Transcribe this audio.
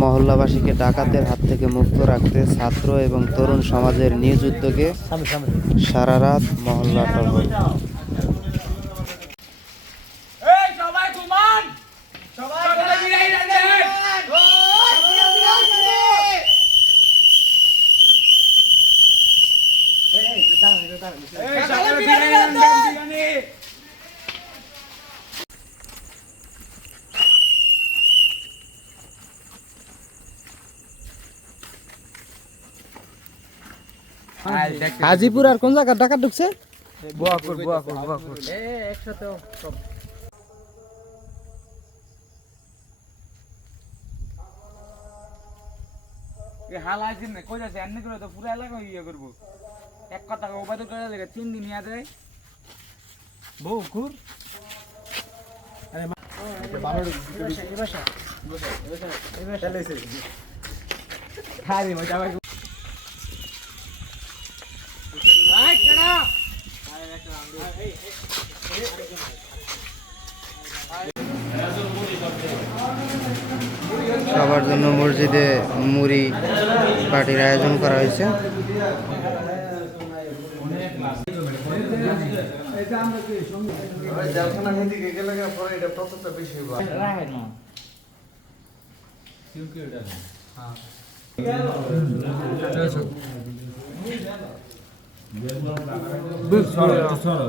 মহল্লাবাসীকে ডাকাতের হাত থেকে মুক্ত রাখতে ছাত্র এবং তরুণ সমাজের নিজ উদ্যোগে সারা রাত মহল্লা টহল এই হাজিপুর আর কোন জায়গা? ডাকাত ঢুকছে? বুয়াকুর বুয়াকুর বুয়াকুর একসাথে হাল আছেন না কই যাচ্ছে? এমনি করে তো পুরো এলাকা ইয়ে করব। এক কথা তো করে লাগে তিন দিন ইয়া দেয়? বউ কুর খালি মজা সবার জন্য মসজিদে মুড়ি পার্টির আয়োজন করা হয়েছে। রাহে না সরো সরো